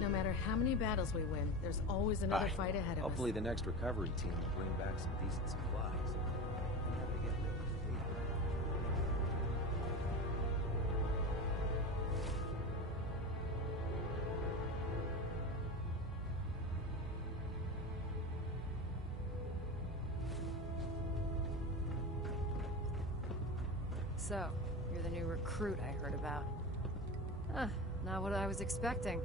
No matter how many battles we win, there's always another fight ahead of us. Hopefully the next recovery team will bring back some decent supplies. Never get rid of the fever. So, you're the new recruit I heard about. Huh, not what I was expecting.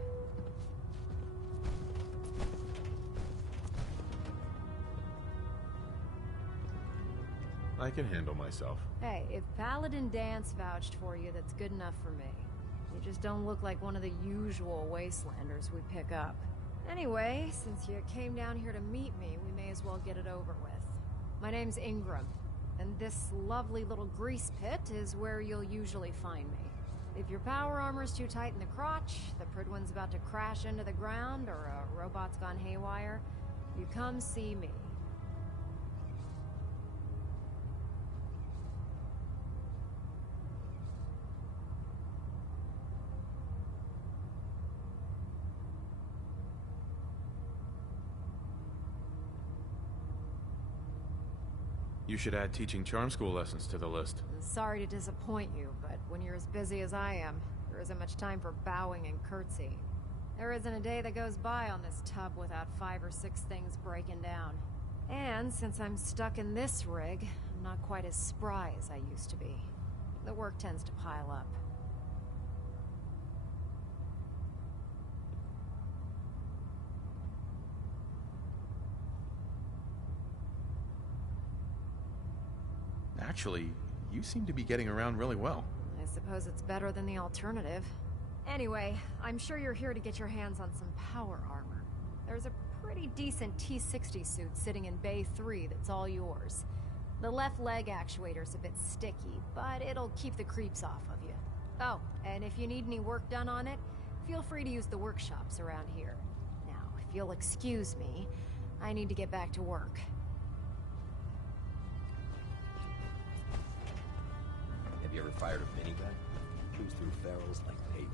I can handle myself. Hey, if Paladin Dance vouched for you, that's good enough for me. You just don't look like one of the usual wastelanders we pick up. Anyway, since you came down here to meet me, we may as well get it over with. My name's Ingram, and this lovely little grease pit is where you'll usually find me. If your power armor's too tight in the crotch, the Pridwen's about to crash into the ground, or a robot's gone haywire, you come see me. You should add teaching charm school lessons to the list. Sorry to disappoint you, but when you're as busy as I am, there isn't much time for bowing and curtsying. There isn't a day that goes by on this tub without 5 or 6 things breaking down. And since I'm stuck in this rig, I'm not quite as spry as I used to be. The work tends to pile up. Actually, you seem to be getting around really well. I suppose it's better than the alternative. Anyway, I'm sure you're here to get your hands on some power armor. There's a pretty decent T-60 suit sitting in Bay 3 that's all yours. The left leg actuator's a bit sticky, but it'll keep the creeps off of you. Oh, and if you need any work done on it, feel free to use the workshops around here. Now, if you'll excuse me, I need to get back to work. Have you ever fired a minigun? Moves through ferals like paper.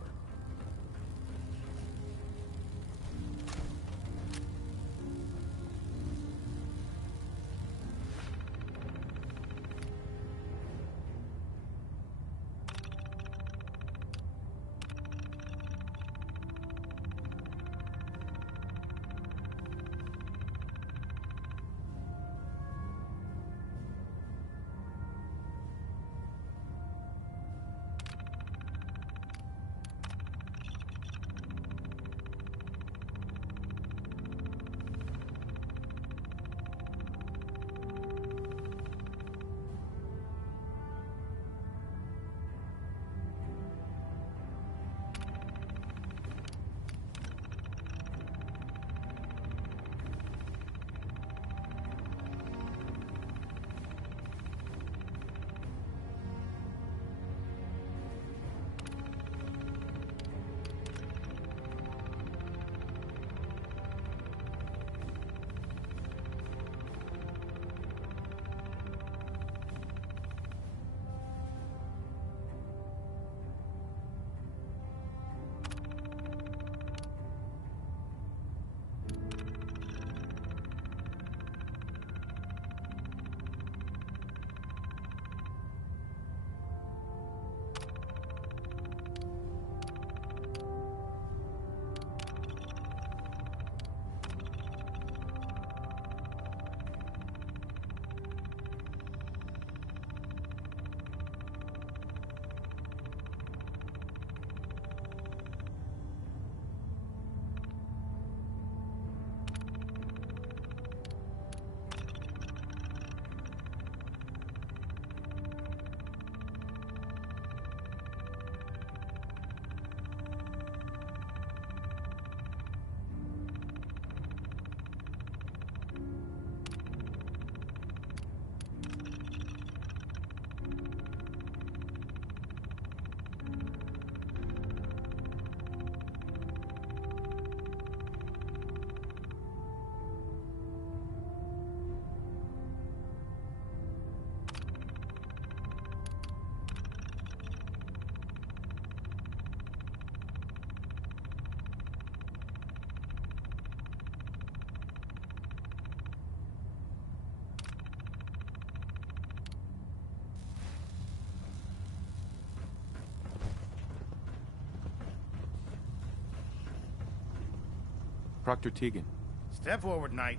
Proctor Tegan. Step forward, Knight.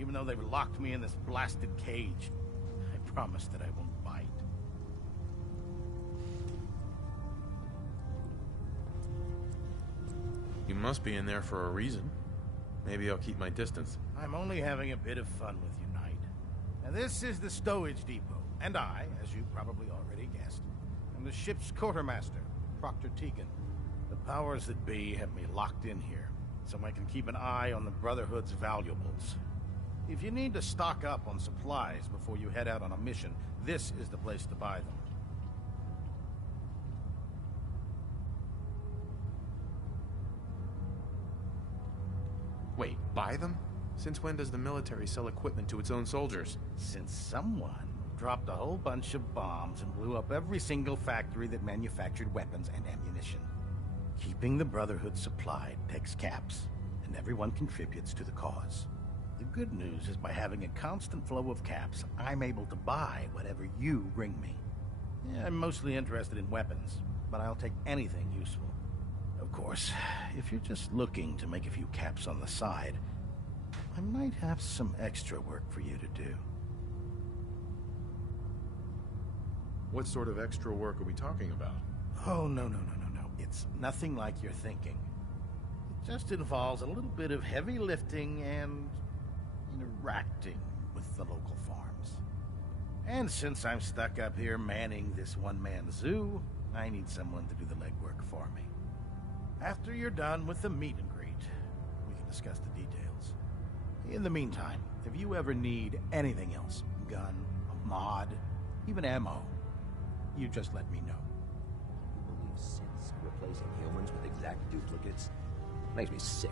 Even though they've locked me in this blasted cage, I promise that I won't bite. You must be in there for a reason. Maybe I'll keep my distance. I'm only having a bit of fun with you, Knight. Now, this is the stowage depot, and I, as you probably already guessed, am the ship's quartermaster, Proctor Tegan. The powers that be have me locked in here, so I can keep an eye on the Brotherhood's valuables. If you need to stock up on supplies before you head out on a mission, this is the place to buy them. Wait, buy them? Since when does the military sell equipment to its own soldiers? Since someone dropped a whole bunch of bombs and blew up every single factory that manufactured weapons and ammunition. Keeping the Brotherhood supplied takes caps, and everyone contributes to the cause. The good news is by having a constant flow of caps, I'm able to buy whatever you bring me. Yeah, I'm mostly interested in weapons, but I'll take anything useful. Of course, if you're just looking to make a few caps on the side, I might have some extra work for you to do. What sort of extra work are we talking about? Oh, no. It's nothing like you're thinking. It just involves a little bit of heavy lifting and interacting with the local farms. And since I'm stuck up here manning this one-man zoo, I need someone to do the legwork for me. After you're done with the meet and greet, we can discuss the details. In the meantime, if you ever need anything else, a gun, a mod, even ammo, you just let me know. You believe synths replacing humans with exact duplicates? Makes me sick.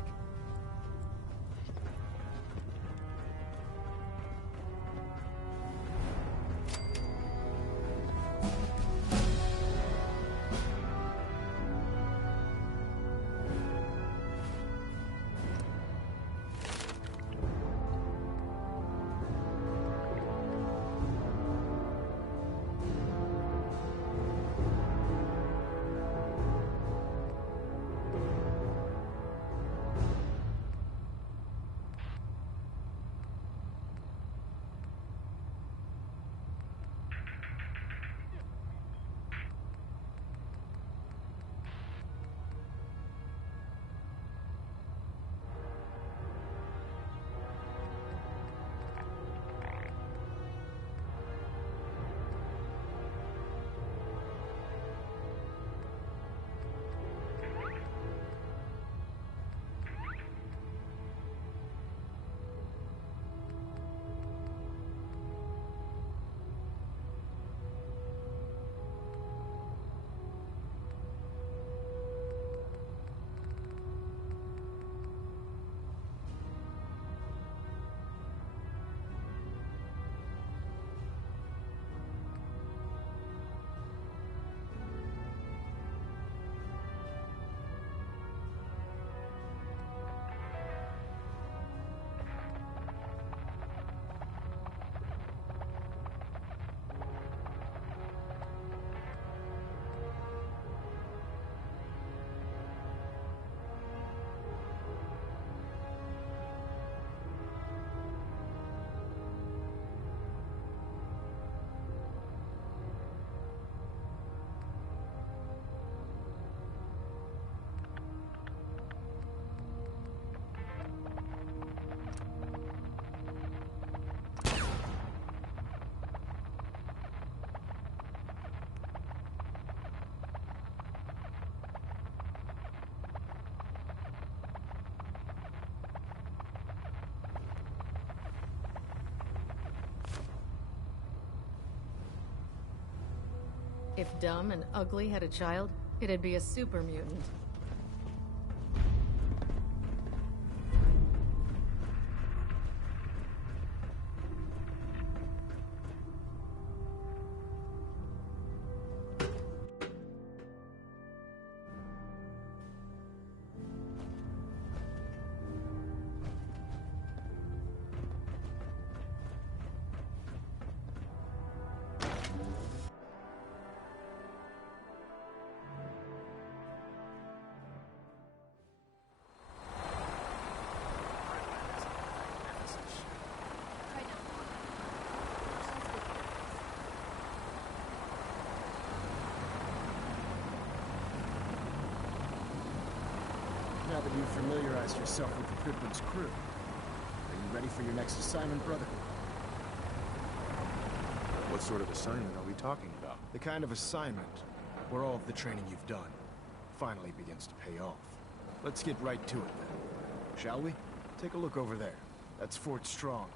If Dumb and Ugly had a child, it'd be a super mutant. you familiarized yourself with the Priplin's crew. Are you ready for your next assignment, brother? What sort of assignment are we talking about? The kind of assignment where all of the training you've done finally begins to pay off. Let's get right to it then. Shall we? Take a look over there. That's Fort Strong.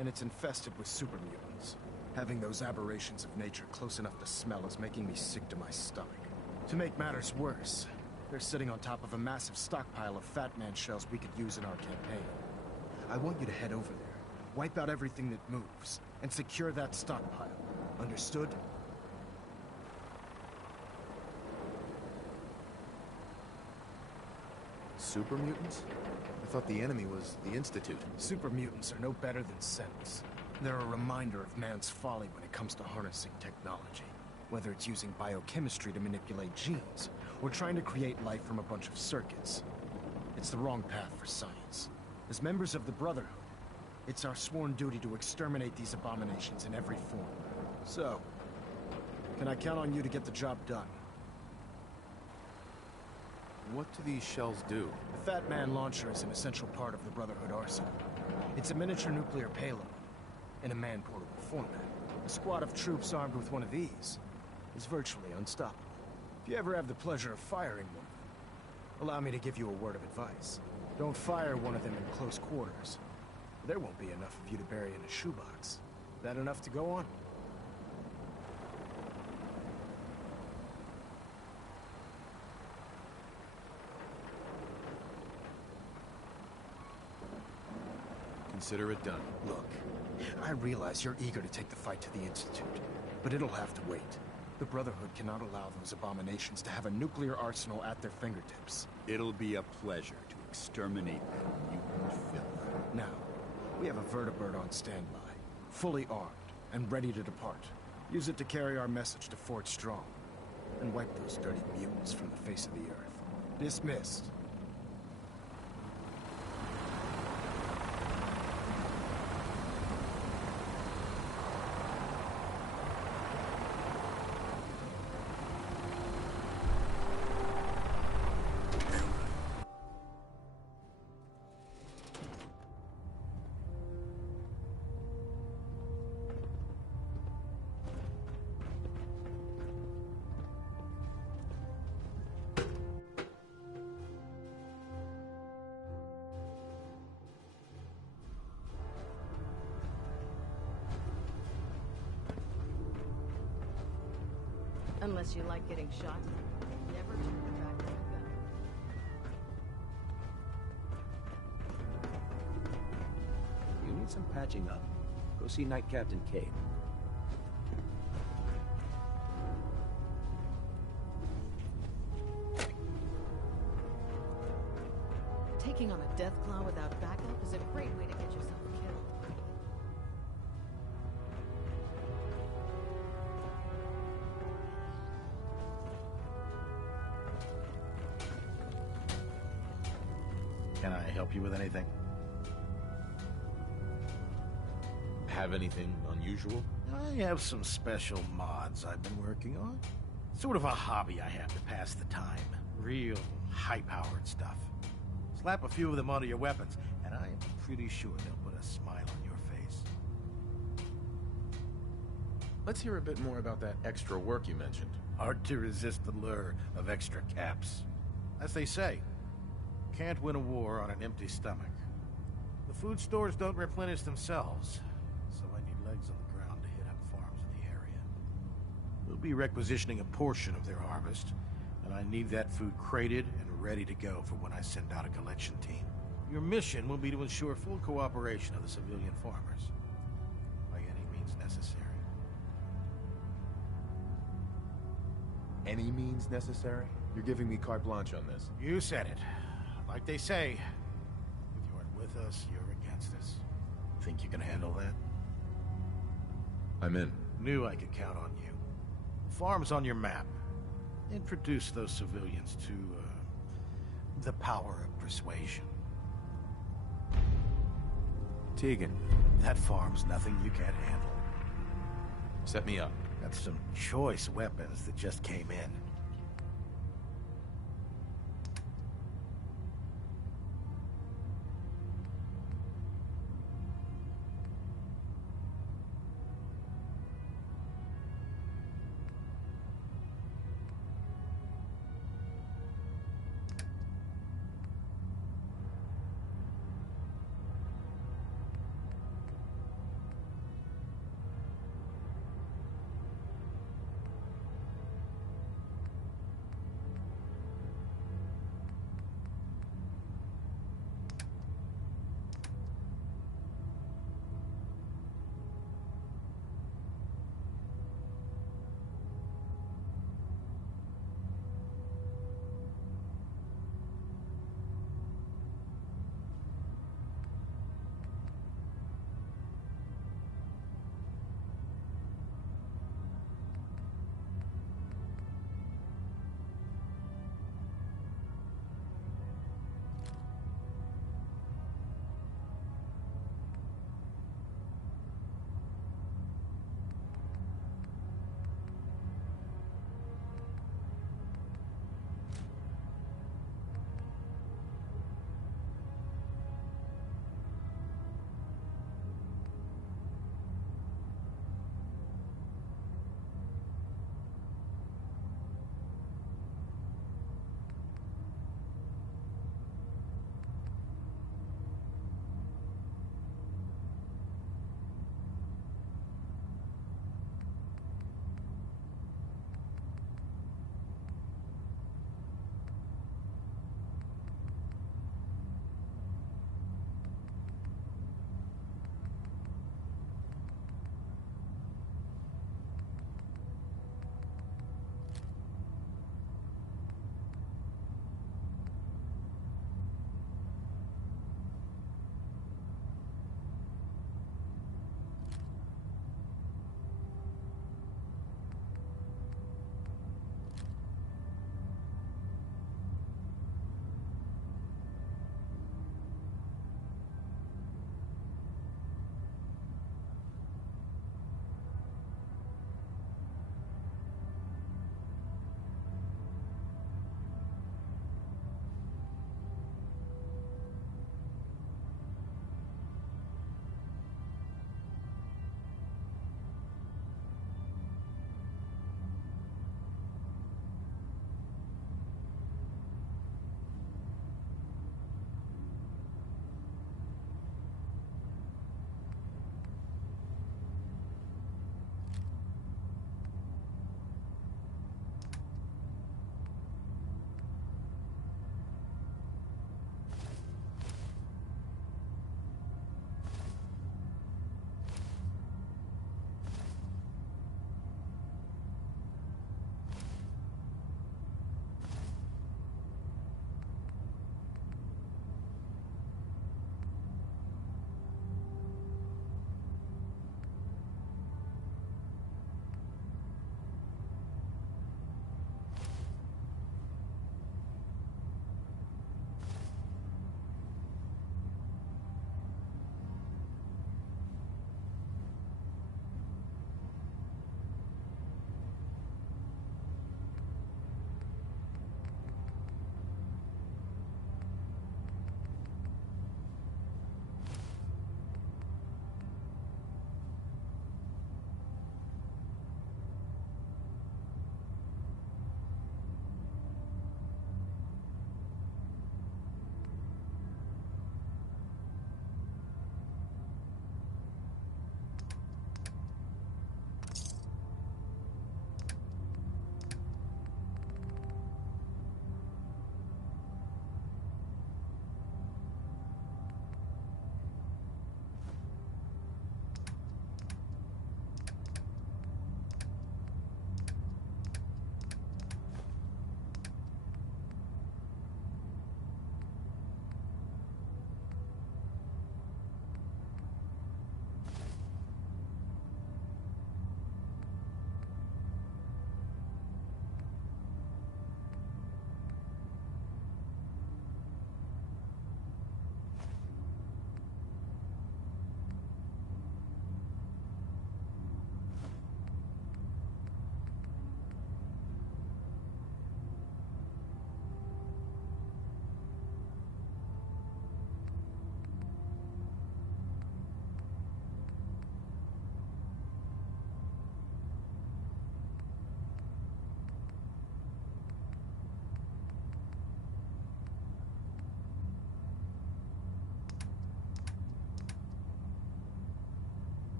And it's infested with super mutants. Having those aberrations of nature close enough to smell is making me sick to my stomach. To make matters worse, they're sitting on top of a massive stockpile of Fat Man shells we could use in our campaign. I want you to head over there, wipe out everything that moves, and secure that stockpile. Understood? Super mutants? I thought the enemy was the Institute. Super mutants are no better than Sentinels. They're a reminder of man's folly when it comes to harnessing technology. Whether it's using biochemistry to manipulate genes, or trying to create life from a bunch of circuits. It's the wrong path for science. As members of the Brotherhood, it's our sworn duty to exterminate these abominations in every form. So, can I count on you to get the job done? What do these shells do? The Fat Man launcher is an essential part of the Brotherhood arsenal. It's a miniature nuclear payload, in a man-portable format. A squad of troops armed with one of these is virtually unstoppable. If you ever have the pleasure of firing one, allow me to give you a word of advice. Don't fire one of them in close quarters. There won't be enough of you to bury in a shoebox. That enough to go on? Consider it done. Look, I realize you're eager to take the fight to the Institute, but it'll have to wait. The Brotherhood cannot allow those abominations to have a nuclear arsenal at their fingertips. It'll be a pleasure to exterminate that mutant filth. Now, we have a vertibird on standby, fully armed and ready to depart. Use it to carry our message to Fort Strong, and wipe those dirty mutants from the face of the earth. Dismissed. Unless you like getting shot, never turn your back on a gun. You need some patching up. Go see Night Captain Cade. Taking on a Deathclaw without backup is a great way to get yourself killed. Can I help you with anything? Have anything unusual? I have some special mods I've been working on. Sort of a hobby I have to pass the time. Real high-powered stuff. Slap a few of them onto your weapons, and I am pretty sure they'll put a smile on your face. Let's hear a bit more about that extra work you mentioned. Hard to resist the lure of extra caps. As they say, can't win a war on an empty stomach. The food stores don't replenish themselves, so I need legs on the ground to hit up farms in the area. We'll be requisitioning a portion of their harvest, and I need that food crated and ready to go for when I send out a collection team. Your mission will be to ensure full cooperation of the civilian farmers, by any means necessary. Any means necessary? You're giving me carte blanche on this. You said it. Like they say, if you aren't with us, you're against us. Think you can handle that? I'm in. Knew I could count on you. Farms on your map. Introduce those civilians to, the power of persuasion. Tegan. That farm's nothing you can't handle. Set me up. Got some choice weapons that just came in.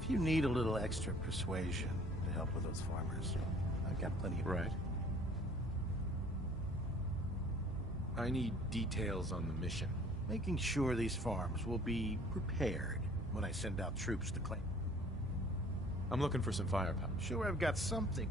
If you need a little extra persuasion to help with those farmers, I've got plenty of... Right. I need details on the mission. Making sure these farms will be prepared when I send out troops to claim. I'm looking for some firepower. Sure, I've got something.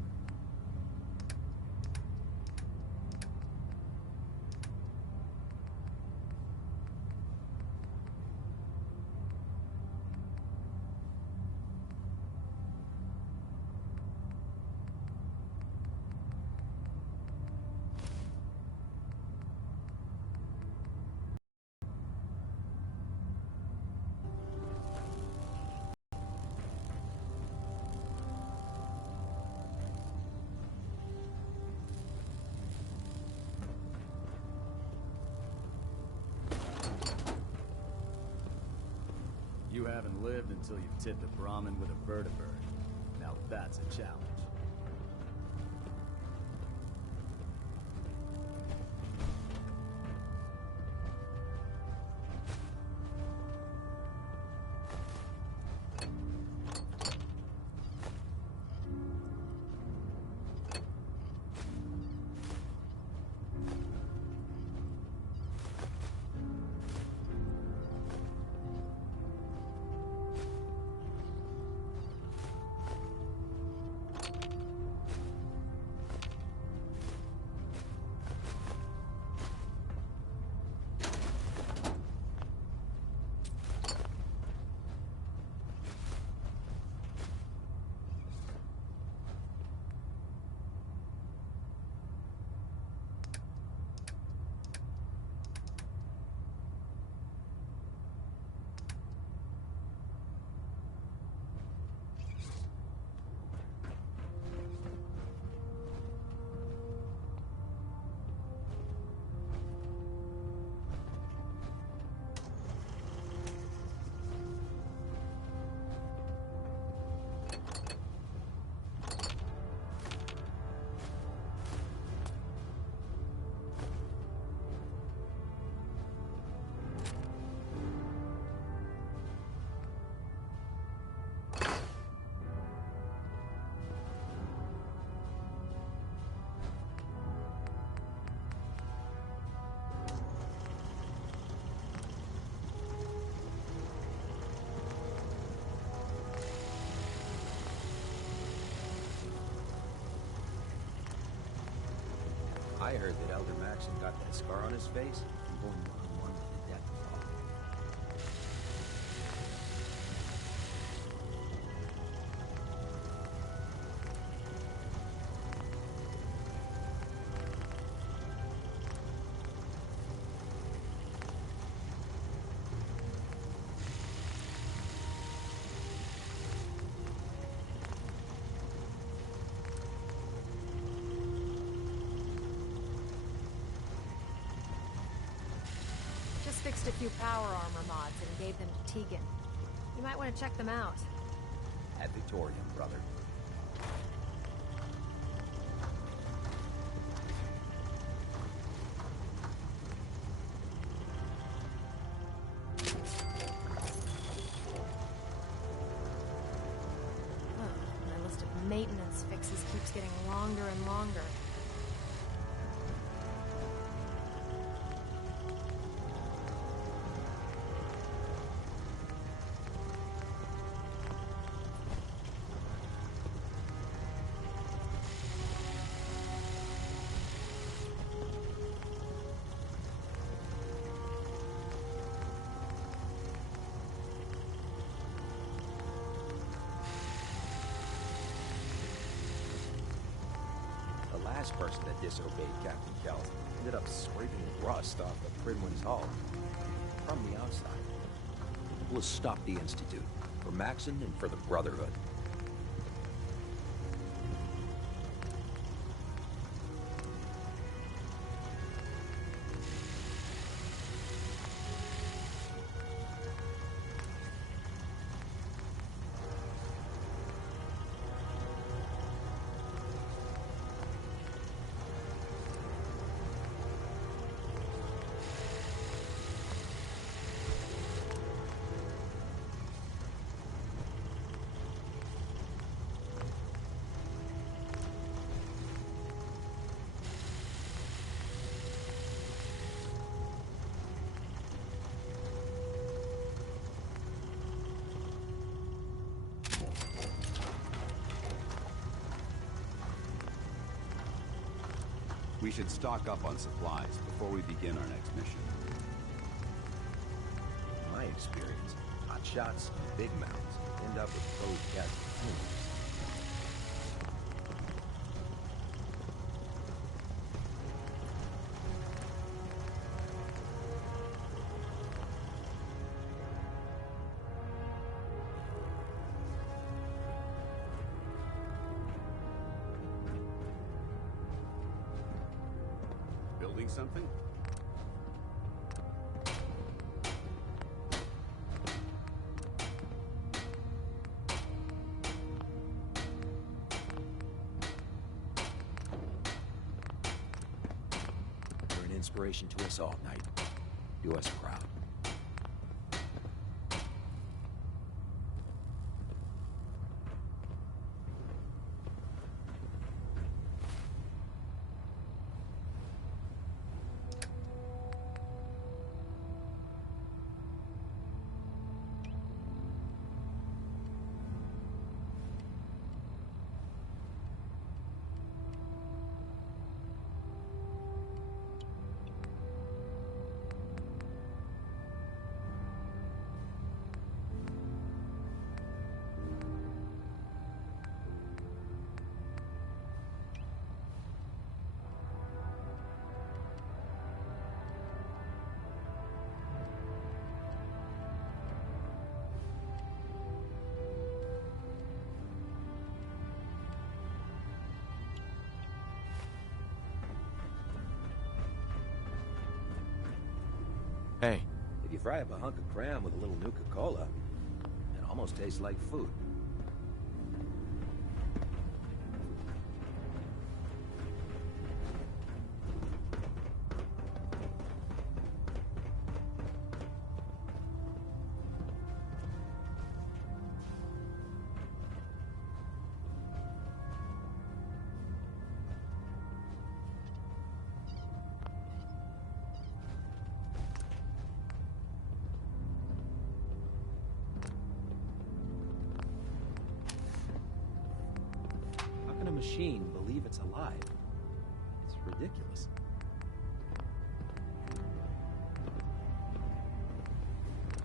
You haven't lived until you've tipped a Brahmin with a vertibird. Now that's a challenge. I heard that Elder Maxon got that scar on his face from going one-on-one with the death claw. Just fixed a few power armor mods and gave them to Tegan. You might want to check them out. At Victorium, brother. My list of maintenance fixes keeps getting longer and longer. The last person that disobeyed Captain Kelth ended up scraping rust off the Pridwin's hull from the outside. We'll stop the Institute, for Maxon and for the Brotherhood. We should stock up on supplies before we begin our next mission. In my experience, hot shots and big mouths end up with closed casualties. Building something? You're an inspiration to us all, Knight. Do us proud. Hey, If you fry up a hunk of cram with a little Nuka-Cola, it almost tastes like food. How can a machine believe it's alive? It's ridiculous.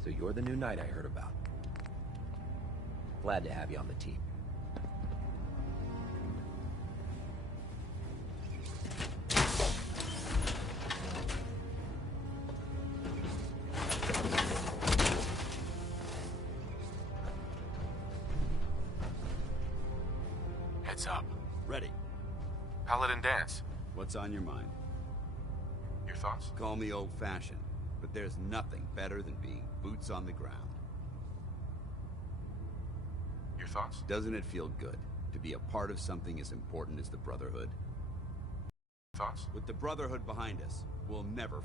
So you're the new knight I heard about. Glad to have you on the team. heads up. Ready. Paladin dance. What's on your mind? Your thoughts? Call me old-fashioned, but there's nothing better than being boots on the ground. Your thoughts? Doesn't it feel good to be a part of something as important as the Brotherhood? Thoughts? With the Brotherhood behind us, we'll never